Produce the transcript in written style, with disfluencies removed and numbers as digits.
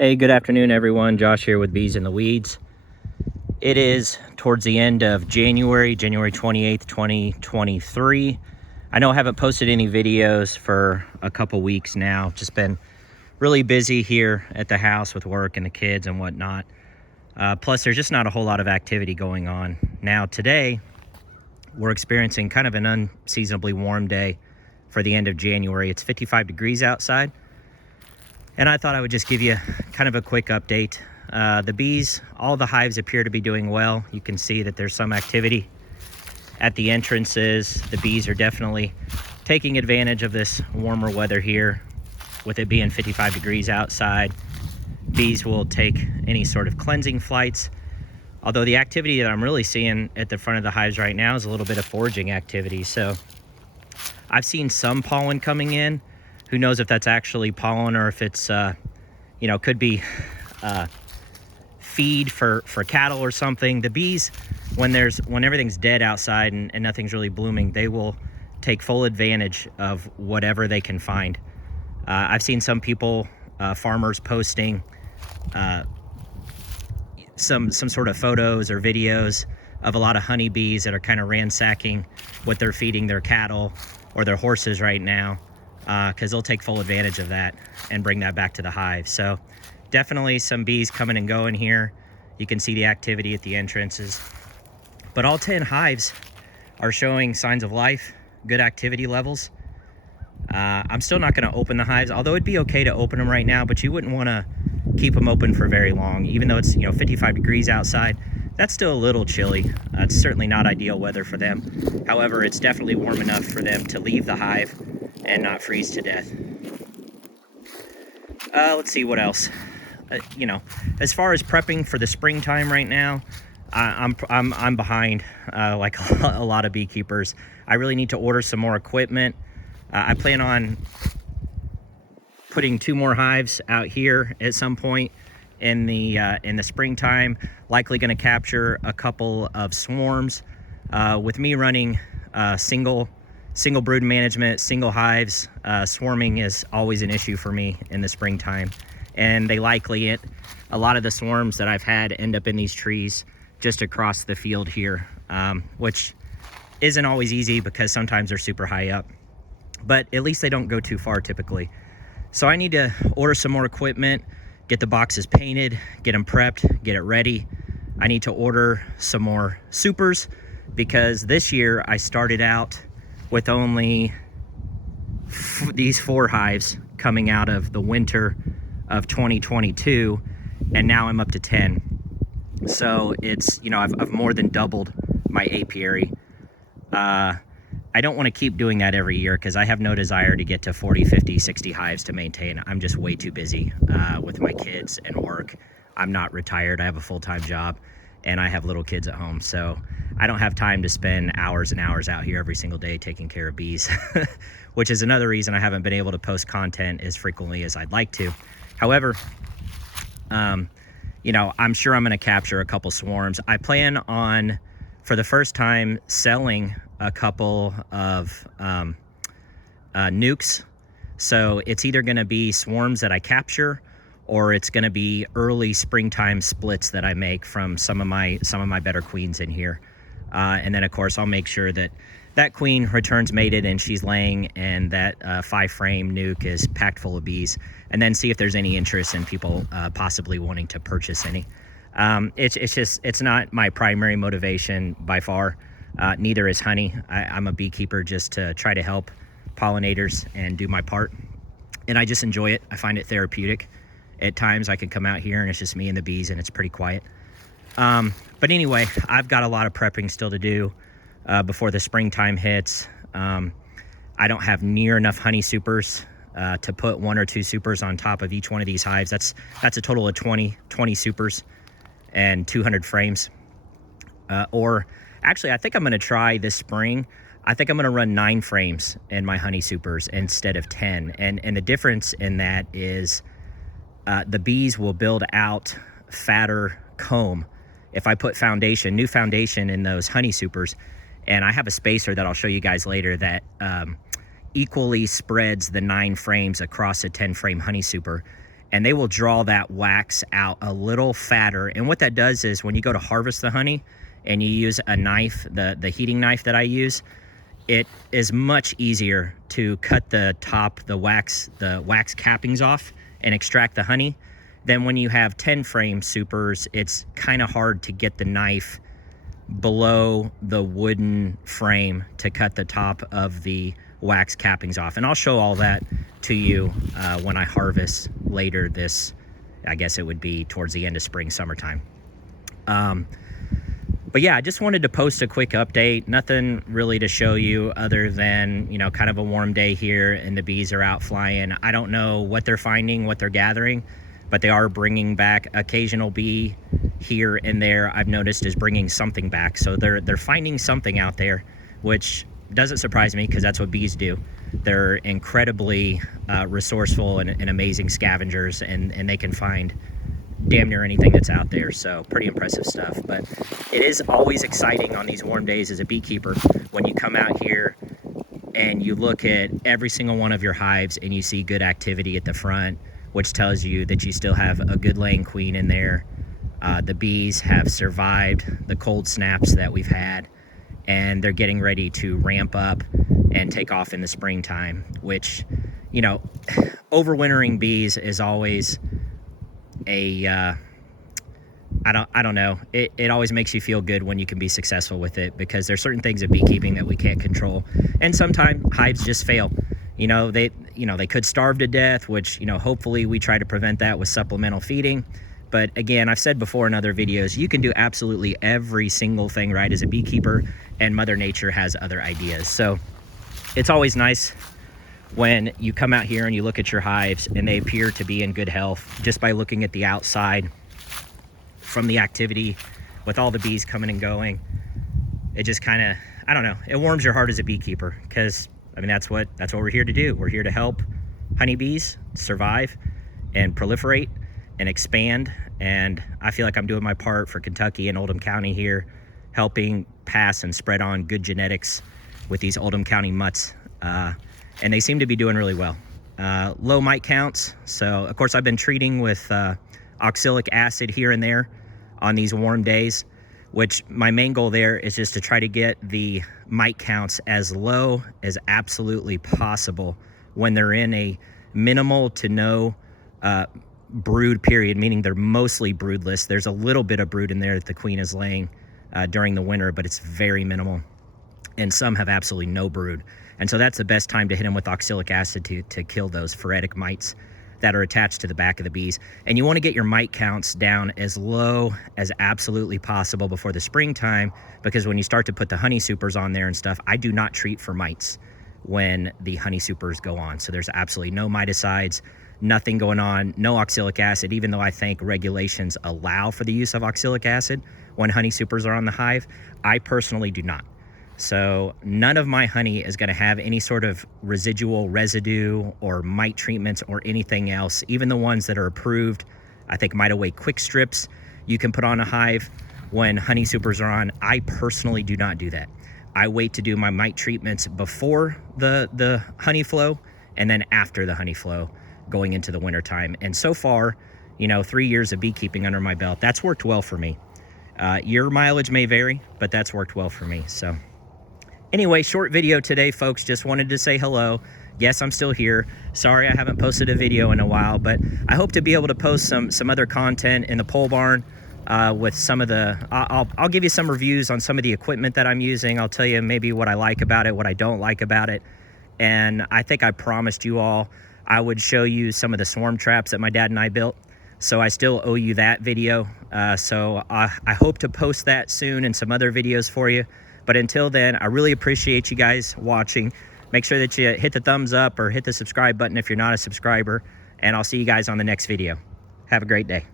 Hey, good afternoon, everyone. Josh here with Bees in the Weeds. It is towards the end of January 28th, 2023. I know I haven't posted any videos for a couple weeks now. Just been really busy here at the house with work and the kids and whatnot. Plus, there's just not a whole lot of activity going on. Now, today, we're experiencing kind of an unseasonably warm day for the end of January. It's 55 degrees outside. And I thought I would just give you kind of a quick update. The bees, all the hives appear to be doing well. You can see that there's some activity at the entrances. The bees are definitely taking advantage of this warmer weather here. With it being 55 degrees outside, bees will take any sort of cleansing flights. Although the activity that I'm really seeing at the front of the hives right now is a little bit of foraging activity. So I've seen some pollen coming in. Who knows if that's actually pollen or if it's, could be feed for cattle or something. The bees, when everything's dead outside and nothing's really blooming, they will take full advantage of whatever they can find. I've seen some people, farmers posting some sort of photos or videos of a lot of honeybees that are kind of ransacking what they're feeding their cattle or their horses right now. Because they'll take full advantage of that and bring that back to the hive. So definitely some bees coming and going here. You can see the activity at the entrances. But all 10 hives are showing signs of life, good activity levels. I'm still not going to open the hives, although it'd be okay to open them right now, but you wouldn't want to keep them open for very long. Even though it's 55 degrees outside, that's still a little chilly. It's certainly not ideal weather for them. However, it's definitely warm enough for them to leave the hive and not freeze to death. Let's see what else. As far as prepping for the springtime right now, I'm behind like a lot of beekeepers. I really need to order some more equipment. I plan on putting 2 more hives out here at some point in the springtime. Likely going to capture a couple of swarms. With me running single brood management, single hives, swarming is always an issue for me in the springtime. And a lot of the swarms that I've had end up in these trees just across the field here, which isn't always easy because sometimes they're super high up, but at least they don't go too far typically. So I need to order some more equipment, get the boxes painted, get them prepped, get it ready. I need to order some more supers because this year I started out with only these 4 hives coming out of the winter of 2022, and now I'm up to 10. So it's, I've more than doubled my apiary. I don't want to keep doing that every year because I have no desire to get to 40, 50, 60 hives to maintain. I'm just way too busy with my kids and work. I'm not retired. I have a full-time job and I have little kids at home. So I don't have time to spend hours and hours out here every single day taking care of bees, which is another reason I haven't been able to post content as frequently as I'd like to. However, I'm sure I'm going to capture a couple swarms. I plan on, for the first time, selling a couple of nukes. So it's either going to be swarms that I capture, or it's going to be early springtime splits that I make from some of my better queens in here. And then, of course, I'll make sure that queen returns mated and she's laying, and that 5-frame nuke is packed full of bees, and then see if there's any interest in people possibly wanting to purchase any. It's not my primary motivation by far. Neither is honey. I'm a beekeeper just to try to help pollinators and do my part. And I just enjoy it. I find it therapeutic. At times I can come out here and it's just me and the bees and it's pretty quiet. But anyway, I've got a lot of prepping still to do before the springtime hits. I don't have near enough honey supers to put 1 or 2 supers on top of each one of these hives. That's a total of 20 supers and 200 frames. Or actually, I think I'm going to try this spring. I think I'm going to run 9 frames in my honey supers instead of 10. And the difference in that is the bees will build out fatter comb if I put new foundation in those honey supers. And I have a spacer that I'll show you guys later that equally spreads the 9 frames across a 10 frame honey super. and they will draw that wax out a little fatter. And what that does is when you go to harvest the honey and you use a knife, the heating knife that I use, it is much easier to cut the wax cappings off and extract the honey. Then when you have 10 frame supers, it's kind of hard to get the knife below the wooden frame to cut the top of the wax cappings off. And I'll show all that to you when I harvest later this, I guess it would be towards the end of spring, summertime. But yeah, I just wanted to post a quick update. Nothing really to show you other than, you know, kind of a warm day here and the bees are out flying. I don't know what they're finding, what they're gathering, but they are bringing back occasional bee here and there. I've noticed is bringing something back. So they're finding something out there, which doesn't surprise me because that's what bees do. They're incredibly resourceful and amazing scavengers, and they can find damn near anything that's out there. So pretty impressive stuff. But it is always exciting on these warm days as a beekeeper when you come out here and you look at every single one of your hives and you see good activity at the front, which tells you that you still have a good laying queen in there. The bees have survived the cold snaps that we've had, and they're getting ready to ramp up and take off in the springtime, which, you know, overwintering bees is always a I don't know, it always makes you feel good when you can be successful with it, because there's certain things of beekeeping that we can't control, and sometimes hives just fail. They could starve to death, which, hopefully we try to prevent that with supplemental feeding. But again, I've said before in other videos, you can do absolutely every single thing right as a beekeeper, and Mother Nature has other ideas. So it's always nice when you come out here and you look at your hives and they appear to be in good health just by looking at the outside from the activity with all the bees coming and going. It just kind of, I don't know, it warms your heart as a beekeeper, because that's what we're here to do. We're here to help honeybees survive and proliferate and expand. And I feel like I'm doing my part for Kentucky and Oldham County here, helping pass and spread on good genetics with these Oldham County mutts. And they seem to be doing really well. Low mite counts. So of course I've been treating with oxalic acid here and there on these warm days, which my main goal there is just to try to get the mite counts as low as absolutely possible when they're in a minimal to no brood period, meaning they're mostly broodless. There's a little bit of brood in there that the queen is laying during the winter, but it's very minimal. And some have absolutely no brood. And so that's the best time to hit them with oxalic acid to kill those phoretic mites that are attached to the back of the bees. And you want to get your mite counts down as low as absolutely possible before the springtime, because when you start to put the honey supers on there and stuff, I do not treat for mites when the honey supers go on. So there's absolutely no miticides, nothing going on, no oxalic acid, even though I think regulations allow for the use of oxalic acid when honey supers are on the hive. I personally do not. So none of my honey is going to have any sort of residual residue or mite treatments or anything else. Even the ones that are approved, I think Mite Away quick strips you can put on a hive when honey supers are on. I personally do not do that. I wait to do my mite treatments before the honey flow and then after the honey flow going into the wintertime. And so far, 3 years of beekeeping under my belt, that's worked well for me. Your mileage may vary, but that's worked well for me. So anyway, short video today, folks. Just wanted to say hello. Yes, I'm still here. Sorry I haven't posted a video in a while, but I hope to be able to post some other content in the pole barn with some of the, I'll give you some reviews on some of the equipment that I'm using. I'll tell you maybe what I like about it, what I don't like about it. And I think I promised you all I would show you some of the swarm traps that my dad and I built. So I still owe you that video. So I hope to post that soon and some other videos for you. But until then, I really appreciate you guys watching. Make sure that you hit the thumbs up or hit the subscribe button if you're not a subscriber. And I'll see you guys on the next video. Have a great day.